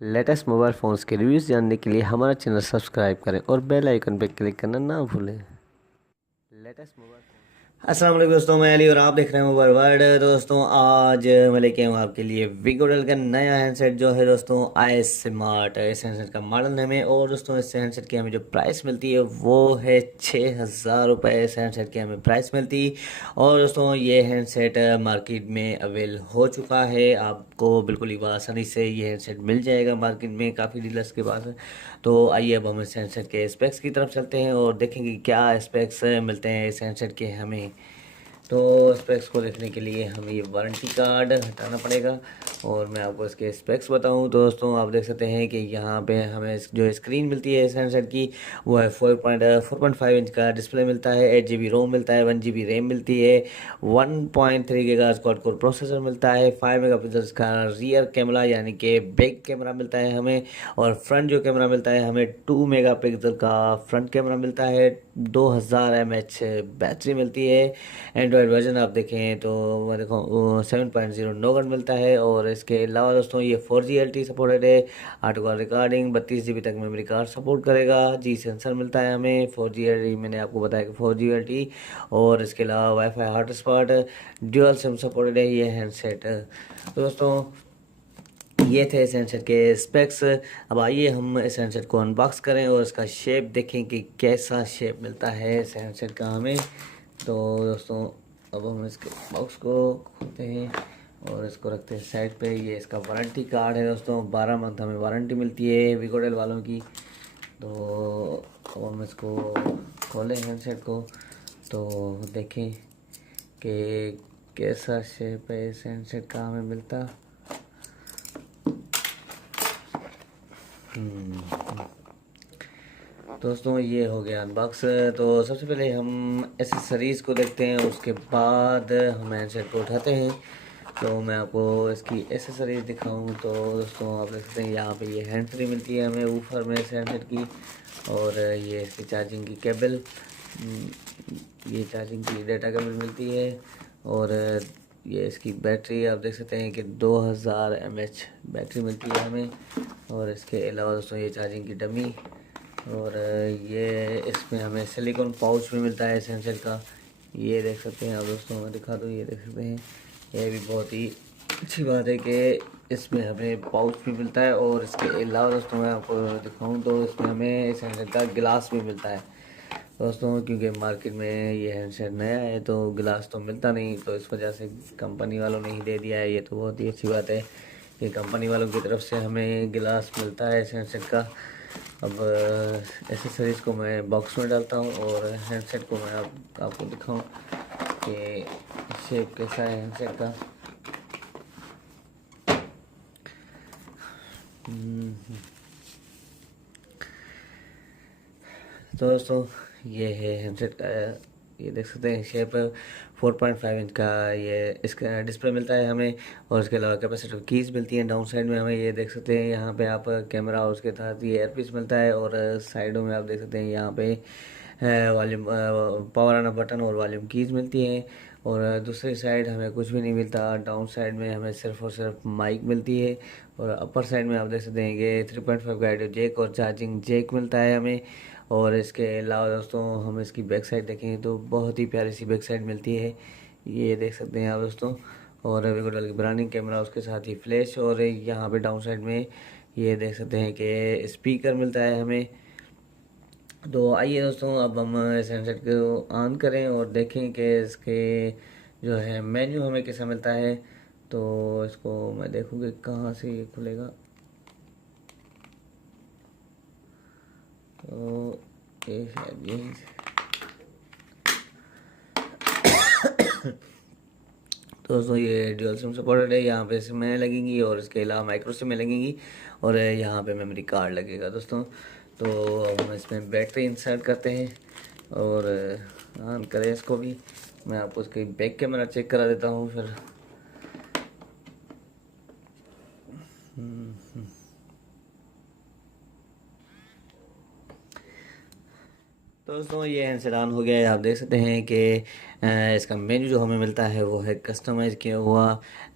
Latest mobile phones के reviews जानने के लिए हमारा चैनल सब्सक्राइब करें और बेल आइकन पर क्लिक करना ना भूलें। लेटेस्ट मोबाइल अस्सलाम वालेकुम दोस्तों, मैं अली और आप देख रहे हैं मोबाइल वर्ल्ड। दोस्तों आज मैं लेके आऊँ आपके लिए विगोडेल का नया हैंडसेट जो है दोस्तों आई स्मार्ट। इस हैंडसेट का मॉडल नेम है और दोस्तों इस हैंडसेट की हमें जो प्राइस मिलती है वो है 6,000 रुपये। इस हैंडसेट की हमें प्राइस मिलती। और दोस्तों ये हैंडसेट मार्केट में अवेल हो चुका है, आपको बिल्कुल ही आसानी से ये हैंडसेट मिल जाएगा मार्केट में, काफ़ी डीलर्स के पास। तो आइए अब हम इस हैंडसेट के स्पेक्स की तरफ चलते हैं और देखेंगे क्या स्पेक्स मिलते हैं इस हैंडसेट के हमें। तो स्पेक्स को देखने के लिए हमें ये वारंटी कार्ड हटाना पड़ेगा और मैं आपको इसके स्पेक्स बताऊं तो दोस्तों आप देख सकते हैं कि यहाँ पे हमें जो स्क्रीन मिलती है इस हैंडसेट की वो है 4.5 इंच का डिस्प्ले मिलता है, 8 GB रोम मिलता है, 1 GB रैम मिलती है, 1.3 गीगाहर्ट्ज़ क्वाड कोर प्रोसेसर मिलता है, 5 मेगापिक्सल का रियर कैमरा यानी कि बैक कैमरा मिलता है हमें, और फ्रंट जो कैमरा मिलता है हमें 2 मेगापिक्सल का फ्रंट कैमरा मिलता है, 2000 mAh बैटरी मिलती है। एंड्रॉयड वर्जन आप देखें तो मैं देखो 7.0 नोगट मिलता है। और इसके अलावा दोस्तों ये 4G LTE सपोर्टेड है, ऑटो कॉल रिकॉर्डिंग, 32 GB तक मेमोरी कार्ड सपोर्ट करेगा, जी सेंसर मिलता है हमें, 4G LTE मैंने आपको बताया कि 4G LTE, और इसके अलावा wifi hotspot, dual SIM supported है ये हैंडसेट। तो दोस्तों ये थे इस हैंडसेट के स्पेक्स। अब आइए हम इस हैंडसेट को अनबॉक्स करें और इसका शेप देखें कि कैसा शेप मिलता है इस हैंडसेट का हमें। तो दोस्तों अब हम इसके बॉक्स को खोलते हैं और इसको रखते हैं साइड पे। ये इसका वारंटी कार्ड है दोस्तों, 12 मंथ हमें वारंटी मिलती है विगोडेल वालों की। तो अब हम इसको खोलें हैंडसेट को तो देखें कि कैसा शेप है इस हैंडसेट का हमें मिलता। दोस्तों ये हो गया अनबॉक्स। तो सबसे पहले हम एसेसरीज़ को देखते हैं, उसके बाद हम हैंडसेट को उठाते हैं। तो मैं आपको इसकी एसेसरीज दिखाऊं तो दोस्तों आप देख सकते हैं यहाँ पे ये हैंड फ्री मिलती है हमें ऊपर में इस हैंडसेट की, और ये इसकी चार्जिंग की केबल, ये चार्जिंग की डेटा केबल मिलती है, और ये इसकी बैटरी आप देख सकते हैं कि 2000 mAh बैटरी मिलती है हमें। और इसके अलावा दोस्तों ये चार्जिंग की डमी, और ये इसमें हमें सिलिकॉन पाउच भी मिलता है इस हैंडसेट का, ये देख सकते हैं आप दोस्तों, मैं दिखा दूँ, ये देख सकते हैं। ये भी बहुत ही अच्छी बात है कि इसमें हमें पाउच भी मिलता है। और इसके अलावा दोस्तों मैं आपको दिखाऊं तो इसमें हमें इस हैंडसेट का गिलास भी मिलता है दोस्तों, क्योंकि मार्केट में ये हैंडसेट नया है तो गिलास तो मिलता नहीं, तो इस वजह से कंपनी वालों ने ही दे दिया है। ये तो बहुत ही अच्छी बात है कि कंपनी वालों की तरफ से हमें गिलास मिलता है इस हैंडसेट का। अब एसेसरीज़ को मैं बॉक्स में डालता हूँ और हैंडसेट को मैं आपको दिखाऊँ कि शेप कैसा है हैंडसेट का। तो दोस्तों ये है हैंडसेट का, ये देख सकते हैं शेप 4.5 इंच का ये इसका डिस्प्ले मिलता है हमें। और इसके अलावा कैपेसिटिव कीज़ मिलती हैं डाउन साइड में हमें, ये देख सकते हैं यहाँ पे आप कैमरा, और उसके साथ ये एयरपीस मिलता है। और साइडों में आप देख सकते हैं यहाँ पे वॉल्यूम, पावर ऑन बटन और वॉल्यूम कीज़ मिलती हैं। और दूसरी साइड हमें कुछ भी नहीं मिलता, डाउन साइड में हमें सिर्फ और सिर्फ माइक मिलती है। और अपर साइड में आप देख सकते हैं कि 3.5 का ऑडियो जैक और चार्जिंग जैक मिलता है हमें। और इसके अलावा दोस्तों हम इसकी बैक साइड देखें तो बहुत ही प्यारी सी बैक साइड मिलती है, ये देख सकते हैं आप दोस्तों। और विगोडेल की ब्रांडिंग कैमरा, उसके साथ ही फ्लैश, और यहाँ पे डाउन साइड में ये देख सकते हैं कि स्पीकर मिलता है हमें। तो आइए दोस्तों अब हम इस हैंडसेट को ऑन करें और देखें कि इसके जो है मेन्यू हमें कैसा मिलता है। तो इसको मैं देखूँगी कहाँ से ये खुलेगा। तो ये शायद यही तो दोस्तों ये ड्यूअल सिम सपोर्टेड है, यहाँ पे सिमें लगेंगी और इसके अलावा माइक्रो सिमें लगेंगी, और यहाँ पे मेमोरी कार्ड लगेगा दोस्तों। तो हम इसमें बैटरी इंसर्ट करते हैं और ऑन करें इसको भी। मैं आपको इसकी बैक कैमरा चेक करा देता हूँ फिर। तो दोस्तों ये हैंडसेट ऑन हो गया है, आप देख सकते हैं कि इसका मेन्यू जो हमें मिलता है वो है कस्टमाइज़ किया हुआ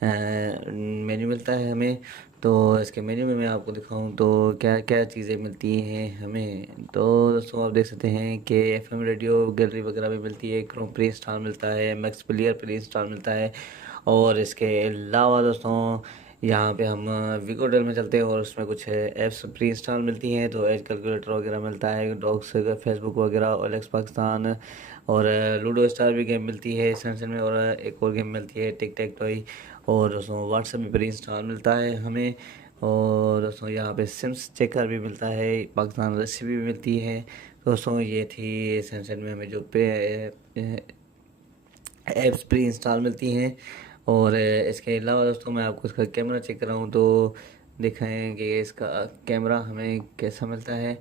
मेन्यू मिलता है हमें। तो इसके मेन्यू में मैं आपको दिखाऊं तो क्या क्या चीज़ें मिलती हैं हमें। तो दोस्तों आप देख सकते हैं कि एफएम रेडियो गैलरी वगैरह भी मिलती है, क्रोम प्री इंस्टॉल मिलता है, मैक्स प्लेयर प्री इंस्टॉल मिलता है। और इसके अलावा दोस्तों यहाँ पे हम विकोडेल में चलते हैं और उसमें कुछ ऐप्स प्री इंस्टॉल मिलती हैं, तो एज कैलकुलेटर वगैरह मिलता है, डॉग्स फेसबुक वगैरह, ओएलएक्स पाकिस्तान, और लूडो स्टार भी गेम मिलती है सैमसंग में, और एक और गेम मिलती है टिक टैक टॉय। और दोस्तों व्हाट्सएप में प्री इंस्टॉल मिलता है हमें। और दोस्तों यहाँ पे सिम्स चेकर भी मिलता है, पाकिस्तान रेसिपी भी मिलती है। दोस्तों ये थी सैमसंग में हमें जो पे ऐप्स प्री इंस्टॉल मिलती हैं। और इसके अलावा दोस्तों मैं आपको इसका कैमरा चेक कराऊँ तो दिखाएं कि इसका कैमरा हमें कैसा मिलता है।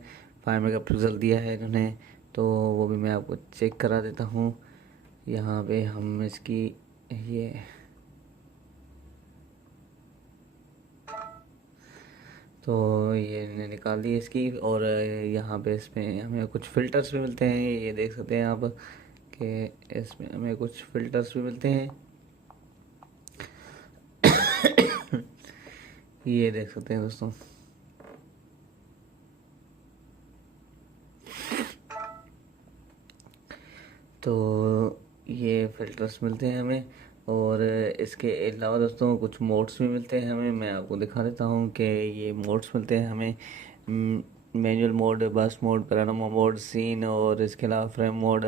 5 मेगापिक्सल दिया है इन्होंने, तो वो भी मैं आपको चेक करा देता हूँ। यहाँ पे हम इसकी ये तो ये निकाल दी इसकी। और यहाँ पे इसमें हमें कुछ फ़िल्टर्स भी मिलते हैं, ये देख सकते हैं आप कि इसमें हमें कुछ फ़िल्टर्स भी मिलते हैं। ये देख सकते हैं दोस्तों। तो ये फ़िल्टर्स मिलते हैं हमें। और इसके अलावा दोस्तों कुछ मोड्स भी मिलते हैं हमें, मैं आपको दिखा देता हूँ कि ये मोड्स मिलते हैं हमें। मैनुअल मोड, बस मोड, पैनोरामा मोड, सीन, और इसके अलावा frame mode,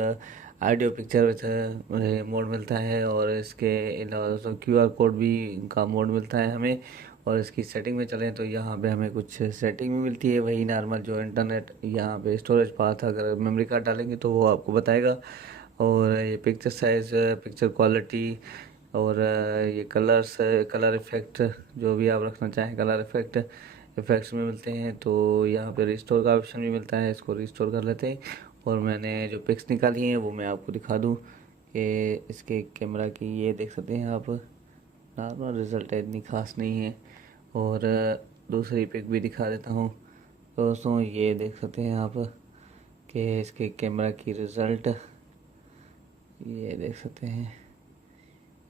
audio picture with mode मिलता है। और इसके अलावा दोस्तों क्यूआर कोड भी का मोड मिलता है हमें। और इसकी सेटिंग में चलें तो यहाँ पे हमें कुछ सेटिंग भी मिलती है, वही नॉर्मल जो इंटरनेट, यहाँ पे स्टोरेज पाथ, अगर मेमोरी कार्ड डालेंगे तो वो आपको बताएगा। और ये पिक्चर साइज, पिक्चर क्वालिटी, और ये कलर्स, कलर इफ़ेक्ट, जो भी आप रखना चाहें कलर इफ़ेक्ट, इफ़ेक्ट्स में मिलते हैं। तो यहाँ पे रिस्टोर का ऑप्शन भी मिलता है, इसको रिस्टोर कर लेते हैं। और मैंने जो पिक्स निकाली हैं वो मैं आपको दिखा दूँ कि इसके कैमरा की ये देख सकते हैं आप, नॉर्मल रिज़ल्ट है, इतनी खास नहीं है। और दूसरी पिक भी दिखा देता हूँ दोस्तों, ये देख सकते हैं आप कि इसके कैमरा की रिज़ल्ट, ये देख सकते हैं,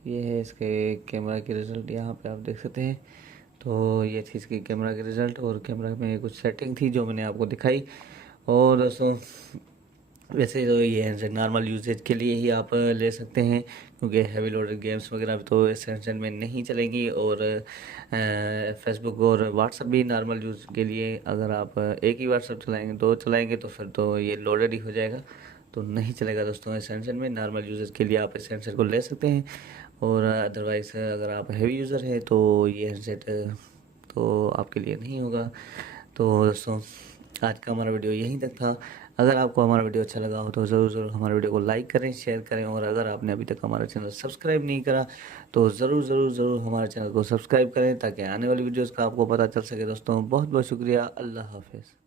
ये है इसके कैमरा की रिज़ल्ट, यहाँ पे आप देख सकते हैं। तो ये थी इसकी कैमरा की रिज़ल्ट, और कैमरा में कुछ सेटिंग थी जो मैंने आपको दिखाई। और दोस्तों वैसे तो ये हैंडसेट नॉर्मल यूजेज के लिए ही आप ले सकते हैं, क्योंकि हैवी लोडेड गेम्स वगैरह तो इस हैंडसेट में नहीं चलेंगी। और फेसबुक और व्हाट्सअप भी नॉर्मल यूज़ के लिए, अगर आप एक ही व्हाट्सअप चलाएंगे, दो चलाएंगे, तो फिर तो ये लोडेड ही हो जाएगा, तो नहीं चलेगा दोस्तों इस हैंडसेट में। नॉर्मल यूजेज के लिए आप इस हैंडसेट को ले सकते हैं। और अदरवाइज़ अगर आप हैवी यूज़र हैं तो ये हैंडसेट तो आपके लिए नहीं होगा। तो दोस्तों आज का हमारा वीडियो यहीं तक था। अगर आपको हमारा वीडियो अच्छा लगा हो तो ज़रूर ज़रूर हमारे वीडियो को लाइक करें, शेयर करें। और अगर आपने अभी तक हमारा चैनल सब्सक्राइब नहीं करा तो ज़रूर ज़रूर ज़रूर हमारे चैनल को सब्सक्राइब करें, ताकि आने वाली वीडियोज़ का आपको पता चल सके। दोस्तों बहुत बहुत शुक्रिया, अल्लाह हाफिज़।